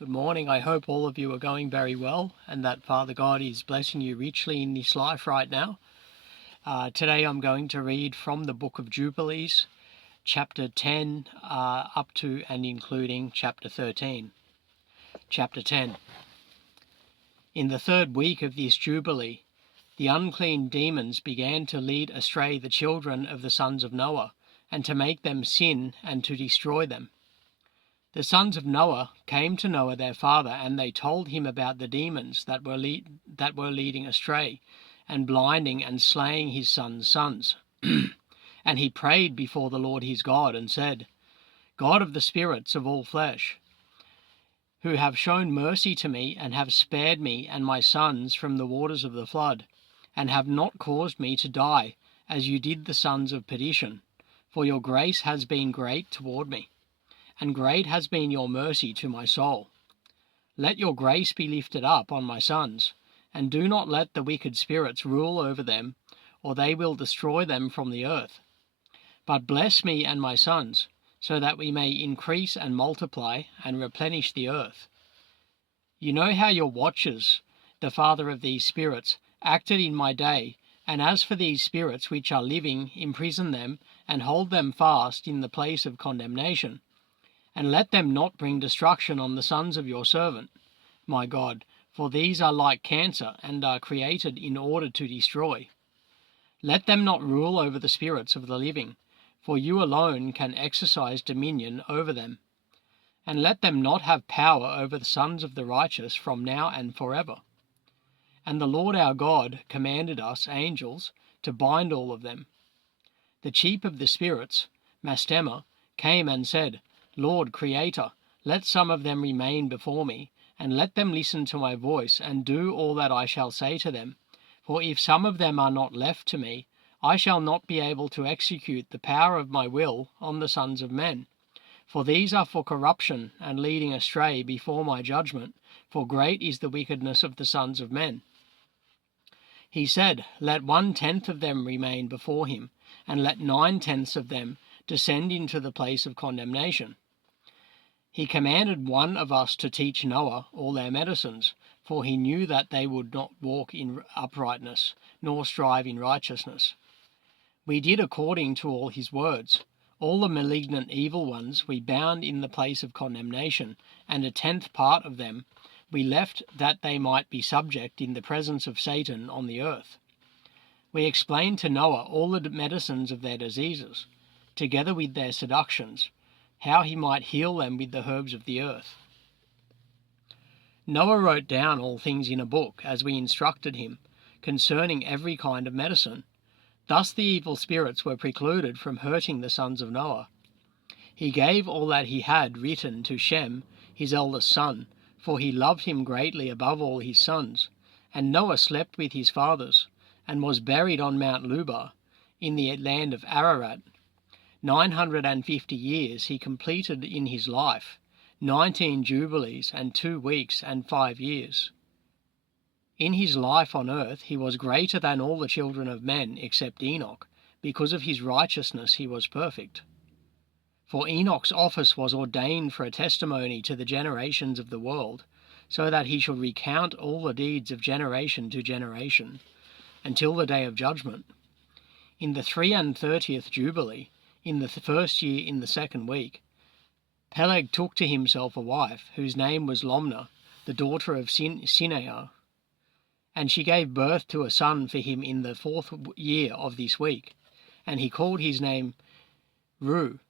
Good morning. I hope all of you are going very well and that Father God is blessing you richly in this life right now. Today I'm going to read from the book of Jubilees, chapter 10 up to and including chapter 13. Chapter 10. In the third week of this Jubilee, the unclean demons began to lead astray the children of the sons of Noah, and to make them sin and to destroy them. The sons of Noah came to Noah their father, and they told him about the demons that were leading astray, and blinding and slaying his sons' sons. And he prayed before the Lord his God, and said, God of the spirits of all flesh, who have shown mercy to me, and have spared me and my sons from the waters of the flood, and have not caused me to die, as you did the sons of perdition, for your grace has been great toward me, and great has been your mercy to my soul. Let your grace be lifted up on my sons, and do not let the wicked spirits rule over them, or they will destroy them from the earth. But bless me and my sons, so that we may increase and multiply and replenish the earth. You know how your watchers, the father of these spirits, acted in my day, and as for these spirits which are living, imprison them, and hold them fast in the place of condemnation. And let them not bring destruction on the sons of your servant, my God, for these are like cancer, and are created in order to destroy. Let them not rule over the spirits of the living, for you alone can exercise dominion over them. And let them not have power over the sons of the righteous from now and forever. And the Lord our God commanded us, angels, to bind all of them. The chief of the spirits, Mastema, came and said, Lord, Creator, let some of them remain before me, and let them listen to my voice, and do all that I shall say to them. For if some of them are not left to me, I shall not be able to execute the power of my will on the sons of men. For these are for corruption and leading astray before my judgment, for great is the wickedness of the sons of men. He said, Let 1/10 of them remain before him, and let 9/10 of them descend into the place of condemnation. He commanded one of us to teach Noah all their medicines, for he knew that they would not walk in uprightness, nor strive in righteousness. We did according to all his words. All the malignant evil ones we bound in the place of condemnation, and 1/10 part of them we left that they might be subject in the presence of Satan on the earth. We explained to Noah all the medicines of their diseases, together with their seductions, how he might heal them with the herbs of the earth. Noah wrote down all things in a book, as we instructed him, concerning every kind of medicine. Thus the evil spirits were precluded from hurting the sons of Noah. He gave all that he had written to Shem, his eldest son, for he loved him greatly above all his sons. And Noah slept with his fathers, and was buried on Mount Lubar, in the land of Ararat. 950 years he completed in his life, 19 jubilees and 2 weeks and 5 years. In his life on earth he was greater than all the children of men except Enoch, because of his righteousness he was perfect. For Enoch's office was ordained for a testimony to the generations of the world, so that he should recount all the deeds of generation to generation, until the day of judgment. In the 33rd Jubilee, in the first year in the 2nd week, Peleg took to himself a wife, whose name was Lomna, the daughter of Sinear, and she gave birth to a son for him in the 4th year of this week, and he called his name Ru,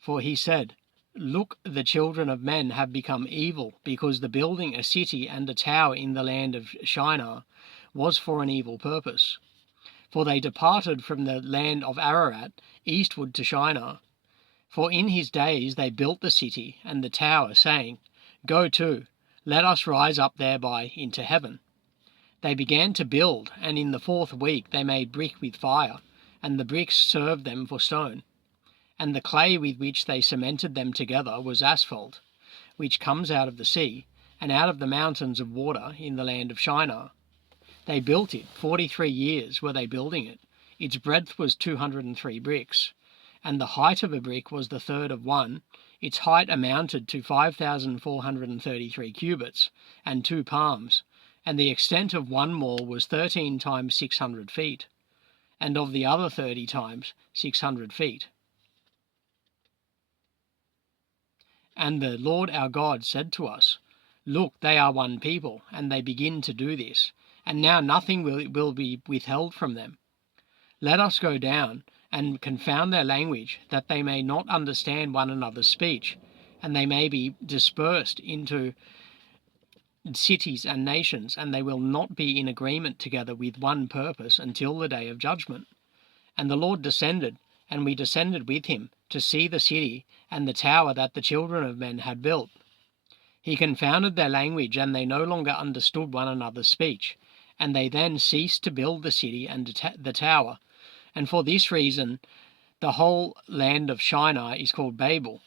for he said, Look, the children of men have become evil, because the building a city and a tower in the land of Shinar was for an evil purpose. For they departed from the land of Ararat eastward to Shinar. For in his days they built the city and the tower, saying, Go to, let us rise up thereby into heaven. They began to build, and in the 4th week they made brick with fire, and the bricks served them for stone. And the clay with which they cemented them together was asphalt, which comes out of the sea, and out of the mountains of water in the land of Shinar. They built it, 43 years were they building it. Its breadth was 203 bricks, and the height of a brick was the third of one, Its height amounted to 5,433 cubits, and 2 palms, and the extent of one wall was 13 times 600 feet, and of the other 30 times 600 feet. And the Lord our God said to us, Look, they are one people, and they begin to do this, and now nothing will be withheld from them. Let us go down and confound their language, that they may not understand one another's speech, and they may be dispersed into cities and nations, and they will not be in agreement together with one purpose until the day of judgment. And the Lord descended, and we descended with him, to see the city and the tower that the children of men had built. He confounded their language, and they no longer understood one another's speech, and they then ceased to build the city and the tower. And for this reason the whole land of Shinar is called Babel,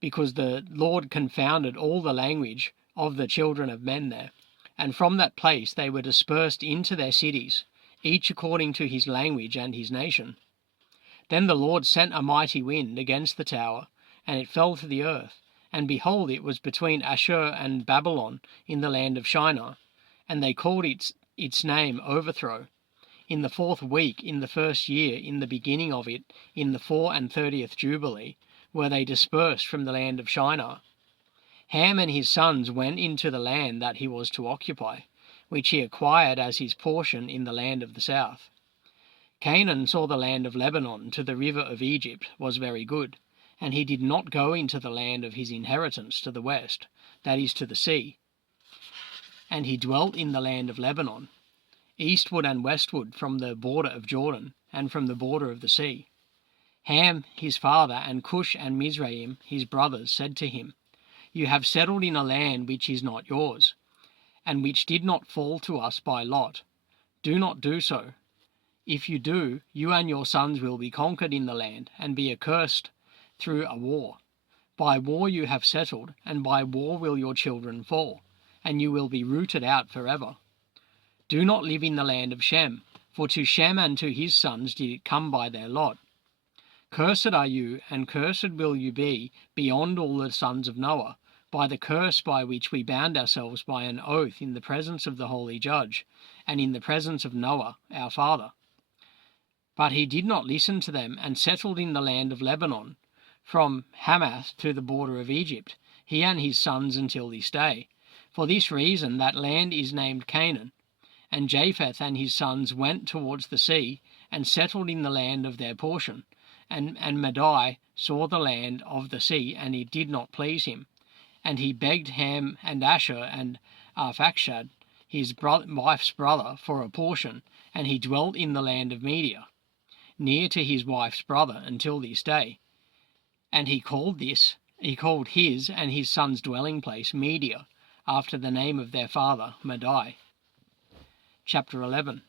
because the Lord confounded all the language of the children of men there. And from that place they were dispersed into their cities, each according to his language and his nation. Then the Lord sent a mighty wind against the tower, and it fell to the earth. And behold, it was between Ashur and Babylon in the land of Shinar, and they called its name Overthrow. In the 4th week, in the 1st year, in the beginning of it, in the 34th Jubilee, were they dispersed from the land of Shinar. Ham and his sons went into the land that he was to occupy, which he acquired as his portion in the land of the south. Canaan saw the land of Lebanon to the river of Egypt was very good, and he did not go into the land of his inheritance to the west, that is to the sea. And he dwelt in the land of Lebanon, eastward and westward from the border of Jordan, and from the border of the sea. Ham his father, and Cush and Mizraim his brothers, said to him, You have settled in a land which is not yours, and which did not fall to us by lot. Do not do so. If you do, you and your sons will be conquered in the land, and be accursed through a war. By war you have settled, and by war will your children fall, and you will be rooted out forever. Do not live in the land of Shem, for to Shem and to his sons did it come by their lot. Cursed are you, and cursed will you be beyond all the sons of Noah, by the curse by which we bound ourselves by an oath in the presence of the holy judge, and in the presence of Noah our father. But he did not listen to them, and settled in the land of Lebanon, from Hamath to the border of Egypt, he and his sons until this day. For this reason that land is named Canaan. And Japheth and his sons went towards the sea, and settled in the land of their portion. And Madai saw the land of the sea, and it did not please him. And he begged Ham and Asher and Arphaxad, his wife's brother, for a portion, and he dwelt in the land of Media, near to his wife's brother until this day. And he called his and his son's dwelling place Media, after the name of their father Madai. Chapter 11.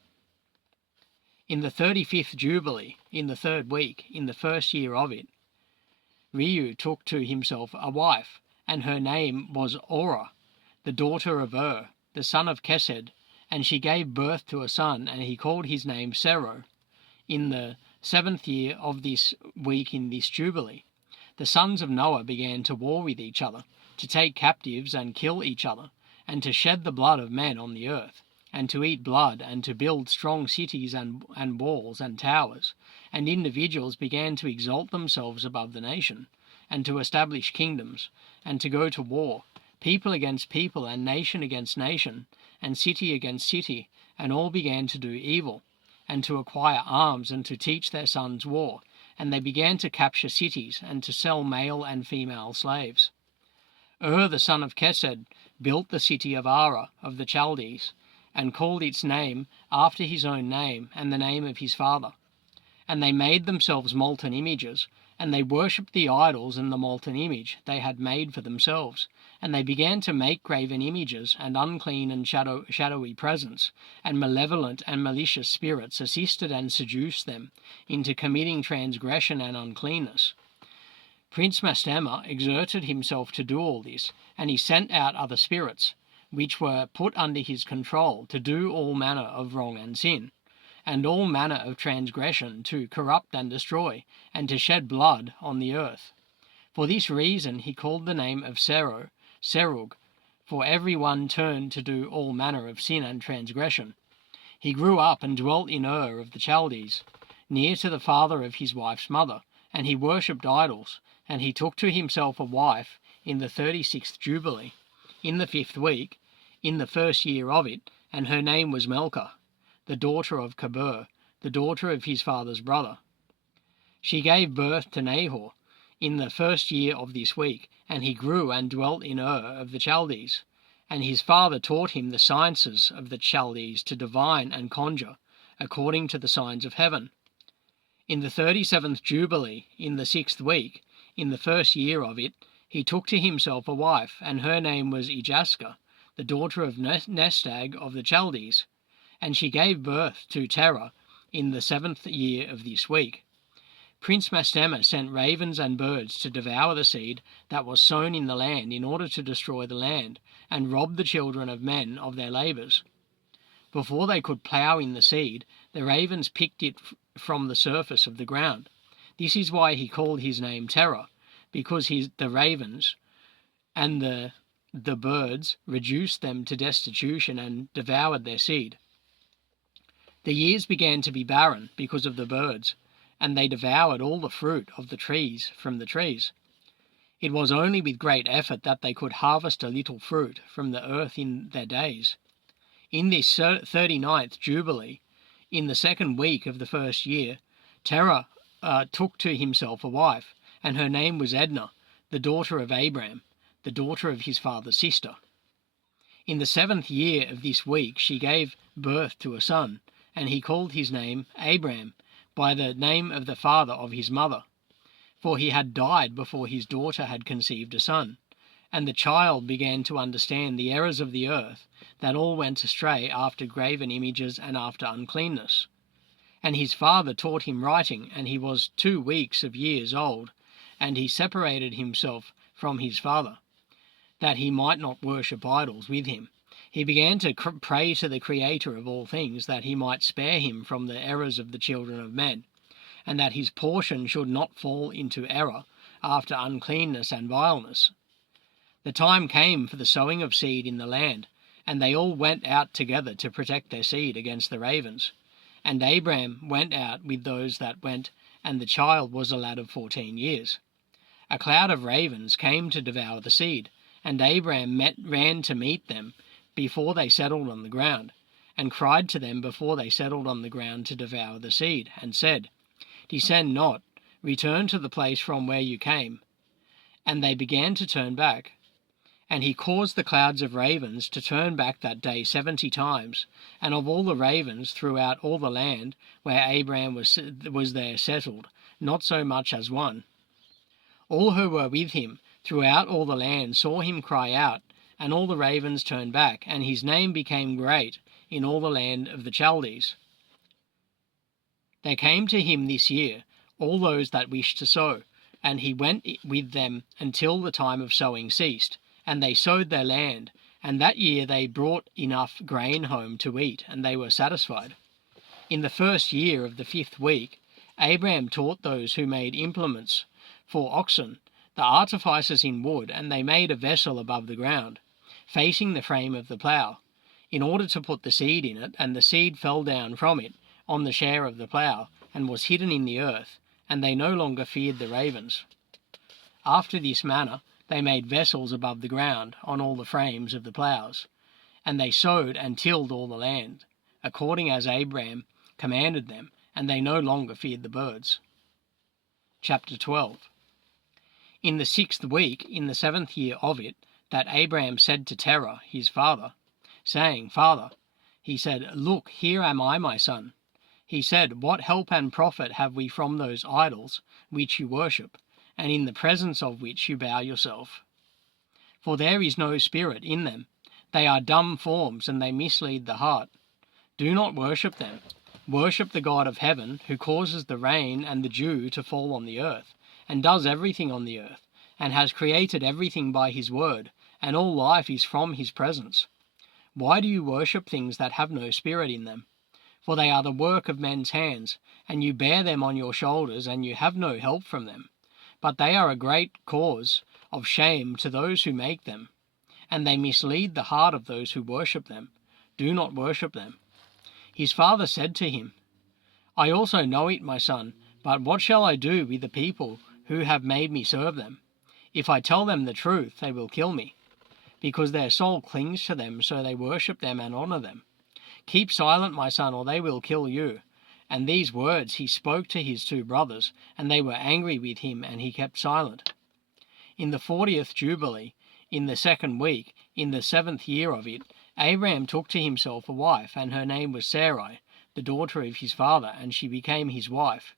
In the 35th Jubilee, in the 3rd week, in the 1st year of it, Reu took to himself a wife, and her name was Orah, the daughter of the son of Kesed, and she gave birth to a son, and he called his name Sero. In the 7th year of this week in this Jubilee, the sons of Noah began to war with each other, to take captives and kill each other, and to shed the blood of men on the earth, and to eat blood, and to build strong cities and walls and towers. And individuals began to exalt themselves above the nation, and to establish kingdoms, and to go to war, people against people, and nation against nation, and city against city, and all began to do evil, and to acquire arms, and to teach their sons war. And they began to capture cities, and to sell male and female slaves. The son of Kesed built the city of Ara of the Chaldees, and called its name after his own name and the name of his father. And they made themselves molten images, and they worshipped the idols and the molten image they had made for themselves. And they began to make graven images, and unclean and shadowy presence, and malevolent and malicious spirits assisted and seduced them into committing transgression and uncleanness. Prince Mastema exerted himself to do all this, and he sent out other spirits, which were put under his control, to do all manner of wrong and sin, and all manner of transgression, to corrupt and destroy, and to shed blood on the earth. For this reason he called the name of Serug, for every one turned to do all manner of sin and transgression. He grew up and dwelt in Ur of the Chaldees, near to the father of his wife's mother, and he worshipped idols, and he took to himself a wife in the 36th Jubilee, in the 5th week, in the 1st year of it, and her name was Melchah, the daughter of Cabur, the daughter of his father's brother. She gave birth to Nahor in the 1st year of this week, and he grew and dwelt in Ur of the Chaldees. And his father taught him the sciences of the Chaldees to divine and conjure, according to the signs of heaven. In the 37th Jubilee, in the 6th week, in the 1st year of it, he took to himself a wife, and her name was Ijaska, the daughter of Nestag of the Chaldees. And she gave birth to Terah in the 7th year of this week. Prince Mastema sent ravens and birds to devour the seed that was sown in the land in order to destroy the land, and rob the children of men of their labours. Before they could plough in the seed, the ravens picked it from the surface of the ground. This is why he called his name Terror, because the ravens and the birds reduced them to destitution and devoured their seed. The years began to be barren because of the birds, and they devoured all the fruit of the trees from the trees. It was only with great effort that they could harvest a little fruit from the earth in their days. In this 39th Jubilee, in the 2nd week of the 1st year, Terah took to himself a wife, and her name was Edna, the daughter of Abram, the daughter of his father's sister. In the 7th year of this week she gave birth to a son, and he called his name Abram, by the name of the father of his mother. For he had died before his daughter had conceived a son. And the child began to understand the errors of the earth, that all went astray after graven images and after uncleanness. And his father taught him writing, and he was 2 weeks of years old, and he separated himself from his father, that he might not worship idols with him. He began to pray to the Creator of all things, that he might spare him from the errors of the children of men, and that his portion should not fall into error after uncleanness and vileness. The time came for the sowing of seed in the land, and they all went out together to protect their seed against the ravens. And Abram went out with those that went, and the child was a lad of 14 years. A cloud of ravens came to devour the seed, and Abram ran to meet them before they settled on the ground, and cried to them before they settled on the ground to devour the seed, and said, Descend not, return to the place from where you came. And they began to turn back. And he caused the clouds of ravens to turn back that day 70 times, and of all the ravens throughout all the land where Abram was there settled, not so much as one. All who were with him throughout all the land saw him cry out, and all the ravens turned back, and his name became great in all the land of the Chaldees. There came to him this year all those that wished to sow, and he went with them until the time of sowing ceased, and they sowed their land, and that year they brought enough grain home to eat, and they were satisfied. In the 1st year of the 5th week, Abram taught those who made implements for oxen, the artificers in wood, and they made a vessel above the ground, facing the frame of the plough, in order to put the seed in it, and the seed fell down from it on the share of the plough, and was hidden in the earth, and they no longer feared the ravens. After this manner they made vessels above the ground on all the frames of the ploughs, and they sowed and tilled all the land, according as Abram commanded them, and they no longer feared the birds. Chapter 12. In the 6th week, in the 7th year of it, that Abram said to Terah his father, saying, Father, he said, Look, here am I, my son. He said, What help and profit have we from those idols which you worship, and in the presence of which you bow yourself? For there is no spirit in them. They are dumb forms, and they mislead the heart. Do not worship them. Worship the God of heaven, who causes the rain and the dew to fall on the earth, and does everything on the earth, and has created everything by his word, and all life is from his presence. Why do you worship things that have no spirit in them? For they are the work of men's hands, and you bear them on your shoulders, and you have no help from them. But they are a great cause of shame to those who make them, and they mislead the heart of those who worship them. Do not worship them." His father said to him, "I also know it, my son, but what shall I do with the people who have made me serve them? If I tell them the truth, they will kill me, because their soul clings to them, so they worship them and honor them. Keep silent, my son, or they will kill you." And these words he spoke to his two brothers, and they were angry with him, and he kept silent. In the 40th Jubilee, in the 2nd week, in the 7th year of it, Abraham took to himself a wife, and her name was Sarai, the daughter of his father, and she became his wife.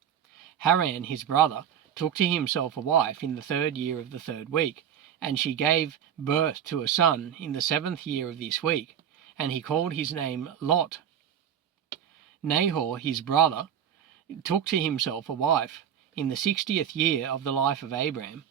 Haran, his brother, took to himself a wife in the 3rd year of the 3rd week, and she gave birth to a son in the 7th year of this week, and he called his name Lot. Nahor, his brother, took to himself a wife in the 60th year of the life of Abraham,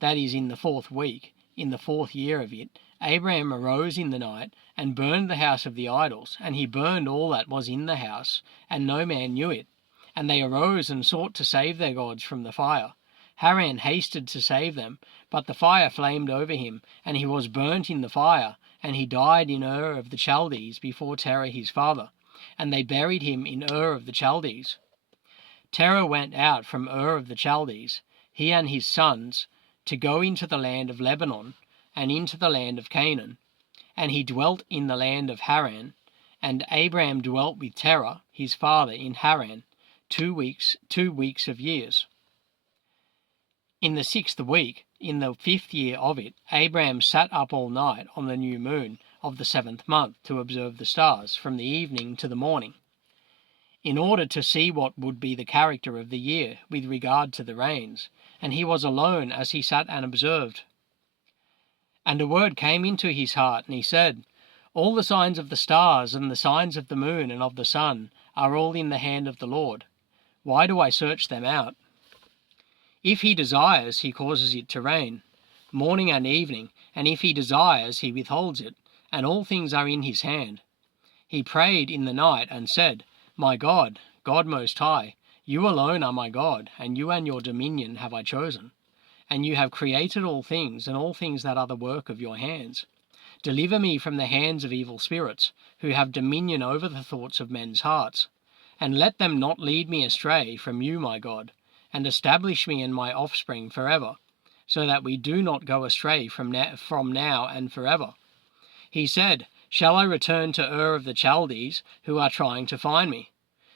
that is, in the 4th week, in the 4th year of it. Abraham arose in the night and burned the house of the idols, and he burned all that was in the house, and no man knew it. And they arose and sought to save their gods from the fire. Haran hasted to save them, but the fire flamed over him, and he was burnt in the fire, and he died in Ur of the Chaldees before Terah his father, and they buried him in Ur of the Chaldees. Terah went out from Ur of the Chaldees, he and his sons, to go into the land of Lebanon, and into the land of Canaan. And he dwelt in the land of Haran, and Abraham dwelt with Terah his father in Haran 2 weeks of years. In the 6th week, in the 5th year of it, Abraham sat up all night on the new moon of the 7th month to observe the stars from the evening to the morning, in order to see what would be the character of the year with regard to the rains. And he was alone as he sat and observed. And a word came into his heart, and he said, "All the signs of the stars and the signs of the moon and of the sun are all in the hand of the Lord. Why do I search them out? If he desires, he causes it to rain, morning and evening, and if he desires, he withholds it, and all things are in his hand." He prayed in the night and said, "My God, God Most High, you alone are my God, and you and your dominion have I chosen. And you have created all things, and all things that are the work of your hands. Deliver me from the hands of evil spirits, who have dominion over the thoughts of men's hearts. And let them not lead me astray from you, my God, and establish me and my offspring forever, so that we do not go astray from now and forever." He said, "Shall I return to Ur of the Chaldees, who are trying to find me?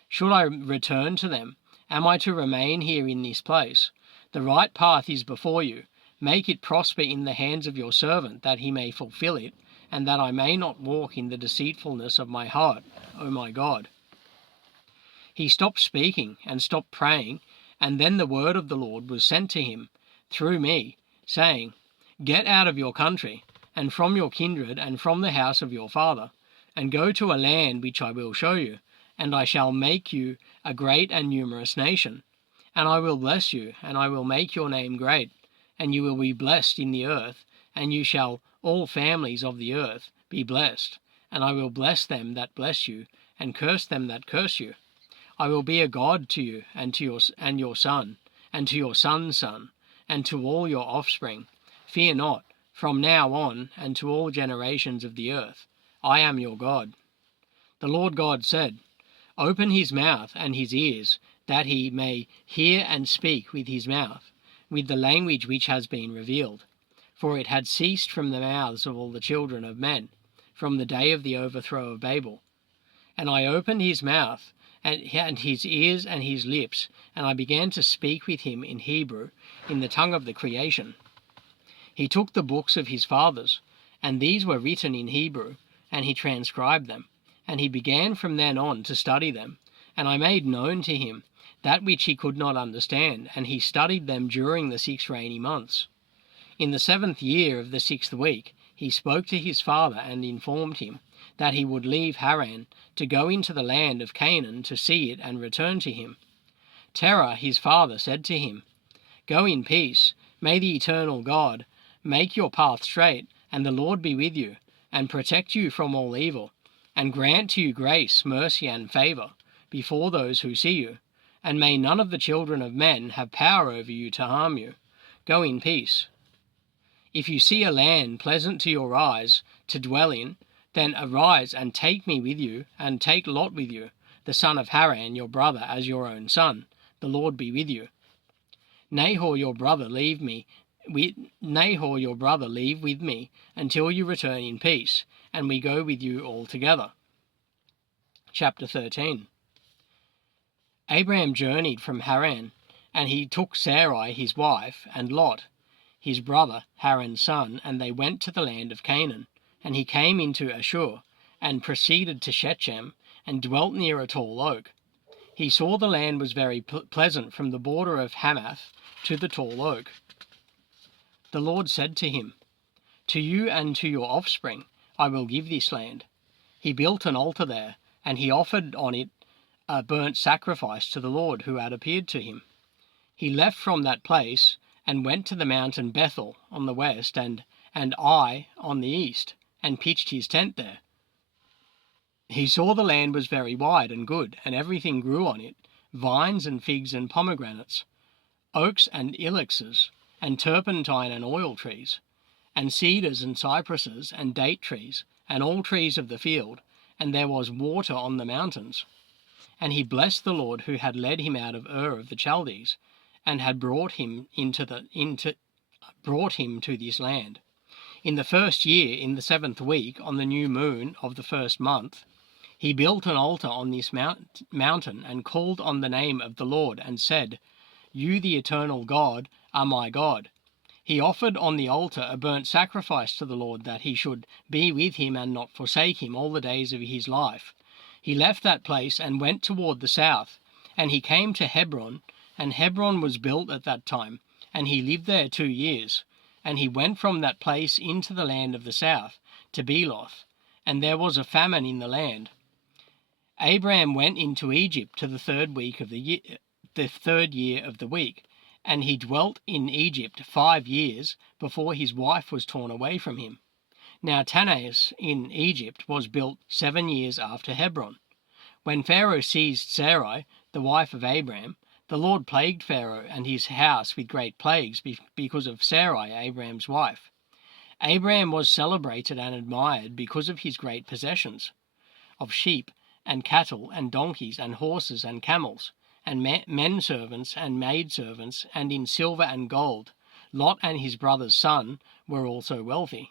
Should I return to them? Am I to remain here in this place? The right path is before you. Make it prosper in the hands of your servant, that he may fulfill it, and that I may not walk in the deceitfulness of my heart, O my God." He stopped speaking and stopped praying, and then the word of the Lord was sent to him through me, saying, "Get out of your country, and from your kindred, and from the house of your father, and go to a land which I will show you, and I shall make you a great and numerous nation. And I will bless you, and I will make your name great, and you will be blessed in the earth, and you shall all families of the earth be blessed. And I will bless them that bless you, and curse them that curse you. I will be a God to you, and to your son, and to your son's son, and to all your offspring. Fear not, from now on and to all generations of the earth. I am your God." The Lord God said, "Open his mouth and his ears, that he may hear and speak with his mouth, with the language which has been revealed. For it had ceased from the mouths of all the children of men, from the day of the overthrow of Babel. And I opened his mouth, and his ears and his lips, and I began to speak with him in Hebrew, in the tongue of the creation. He took the books of his fathers, and these were written in Hebrew, and he transcribed them, and he began from then on to study them, and I made known to him that which he could not understand, and he studied them during the 6 rainy months. In the 7th year of the 6th week, he spoke to his father and informed him that he would leave Haran to go into the land of Canaan to see it and return to him. Terah his father said to him, "Go in peace, may the eternal God make your path straight, and the Lord be with you, and protect you from all evil, and grant to you grace, mercy, and favor before those who see you, and may none of the children of men have power over you to harm you, Go in peace. If you see a land pleasant to your eyes to dwell in, then arise and take me with you, and take Lot with you, the son of Haran, your brother, as your own son. The Lord be with you. Nahor your brother leave with me until you return in peace, and we go with you all together. Chapter 13. Abraham journeyed from Haran, and he took Sarai his wife, and Lot his brother, Haran's son, and they went to the land of Canaan. And he came into Ashur, and proceeded to Shechem, and dwelt near a tall oak. He saw the land was very pleasant from the border of Hamath to the tall oak. The Lord said to him, To you and to your offspring I will give this land. He built an altar there, and he offered on it a burnt sacrifice to the Lord who had appeared to him. He left from that place, and went to the mountain Bethel on the west, and Ai on the east, and pitched his tent there. He saw the land was very wide and good, and everything grew on it, vines and figs and pomegranates, oaks and ilexes, and turpentine and oil trees, and cedars and cypresses and date trees, and all trees of the field, and there was water on the mountains. And he blessed the Lord who had led him out of Ur of the Chaldees, and had brought him to this land. In the first year, in the 7th week, on the new moon of the first month, he built an altar on this mountain, and called on the name of the Lord, and said, You, the eternal God, are my God. He offered on the altar a burnt sacrifice to the Lord, that he should be with him and not forsake him all the days of his life. He left that place and went toward the south, and he came to Hebron, and Hebron was built at that time, and he lived there 2 years. And he went from that place into the land of the south, to Beloth, and there was a famine in the land. Abraham went into Egypt to the 3rd week of the 3rd year of the week, and he dwelt in Egypt 5 years before his wife was torn away from him. Now Tanais in Egypt was built 7 years after Hebron. When Pharaoh seized Sarai, the wife of Abraham, the Lord plagued Pharaoh and his house with great plagues because of Sarai, Abraham's wife. Abraham was celebrated and admired because of his great possessions of sheep and cattle and donkeys and horses and camels, and men servants and maid servants, and in silver and gold. Lot and his brother's son were also wealthy.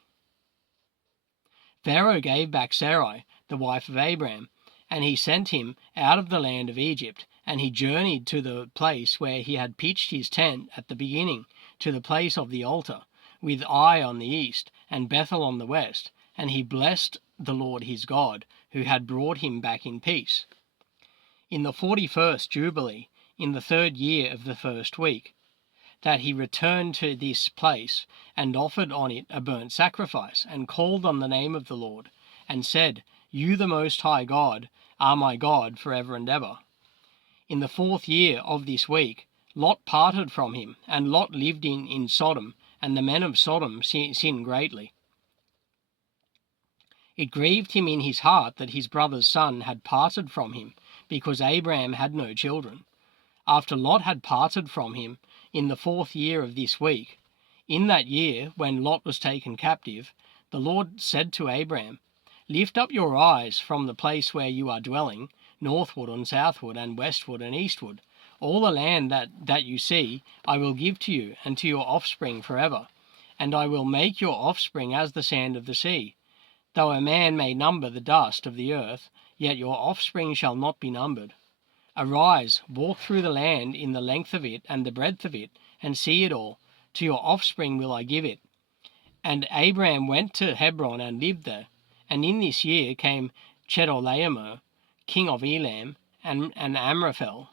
Pharaoh gave back Sarai, the wife of Abraham, and he sent him out of the land of Egypt, and he journeyed to the place where he had pitched his tent at the beginning, to the place of the altar, with Ai on the east, and Bethel on the west, and he blessed the Lord his God, who had brought him back in peace. In the 41st Jubilee, in the 3rd year of the 1st week, that he returned to this place, and offered on it a burnt sacrifice, and called on the name of the Lord, and said, You, the Most High God, are my God forever and ever. In the 4th year of this week, Lot parted from him, and Lot lived in Sodom, and the men of Sodom sinned greatly. It grieved him in his heart that his brother's son had parted from him, because Abraham had no children. After Lot had parted from him, in the 4th year of this week, in that year when Lot was taken captive, the Lord said to Abraham, Lift up your eyes from the place where you are dwelling, northward and southward and westward and eastward. All the land that you see I will give to you and to your offspring forever, and I will make your offspring as the sand of the sea. Though a man may number the dust of the earth, yet your offspring shall not be numbered. Arise, walk through the land in the length of it and the breadth of it, and see it all. To your offspring will I give it. And Abraham went to Hebron and lived there. And in this year came Chedorlaomer, king of Elam, and Amraphel,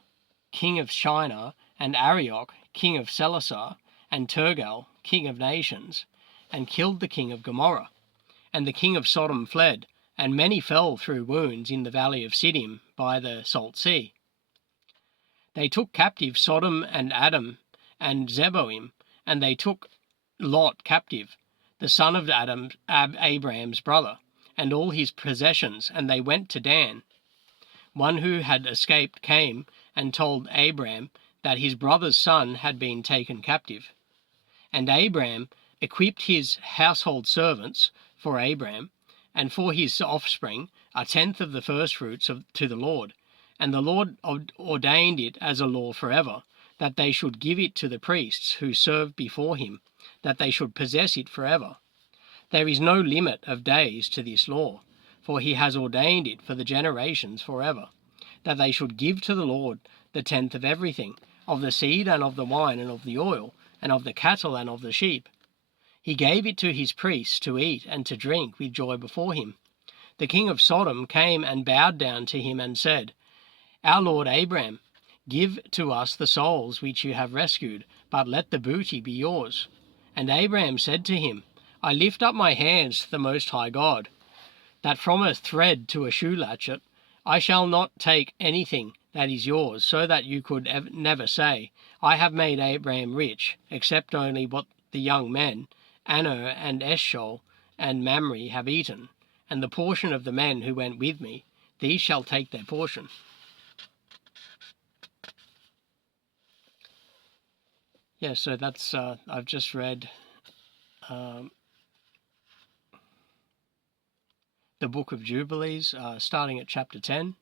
king of Shinar, and Arioch, king of Selasar, and Turgal, king of nations, and killed the king of Gomorrah. And the king of Sodom fled, and many fell through wounds in the valley of Siddim by the Salt Sea. They took captive Sodom and Adam and Zeboim, and they took Lot captive, the son of Abraham's brother, and all his possessions, and they went to Dan. One who had escaped came and told Abraham that his brother's son had been taken captive. And Abraham equipped his household servants for Abraham, and for his offspring, a tenth of the firstfruits to the Lord. And the Lord ordained it as a law forever, that they should give it to the priests who served before him, that they should possess it forever. There is no limit of days to this law, for he has ordained it for the generations forever, that they should give to the Lord the tenth of everything, of the seed and of the wine and of the oil, and of the cattle and of the sheep. He gave it to his priests to eat and to drink with joy before him. The king of Sodom came and bowed down to him and said, Our lord Abraham, give to us the souls which you have rescued, but let the booty be yours. And Abraham said to him, I lift up my hands to the Most High God, that from a thread to a shoe latchet I shall not take anything that is yours, so that you could never say, I have made Abraham rich, except only what the young men, Aner and Eshcol and Mamre, have eaten, and the portion of the men who went with me, these shall take their portion. Yeah, so that's, I've just read the book of Jubilees, starting at chapter 10,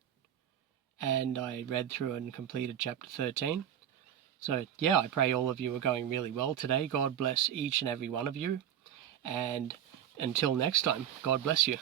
and I read through and completed chapter 13. So yeah, I pray all of you are going really well today. God bless each and every one of you, and until next time, God bless you.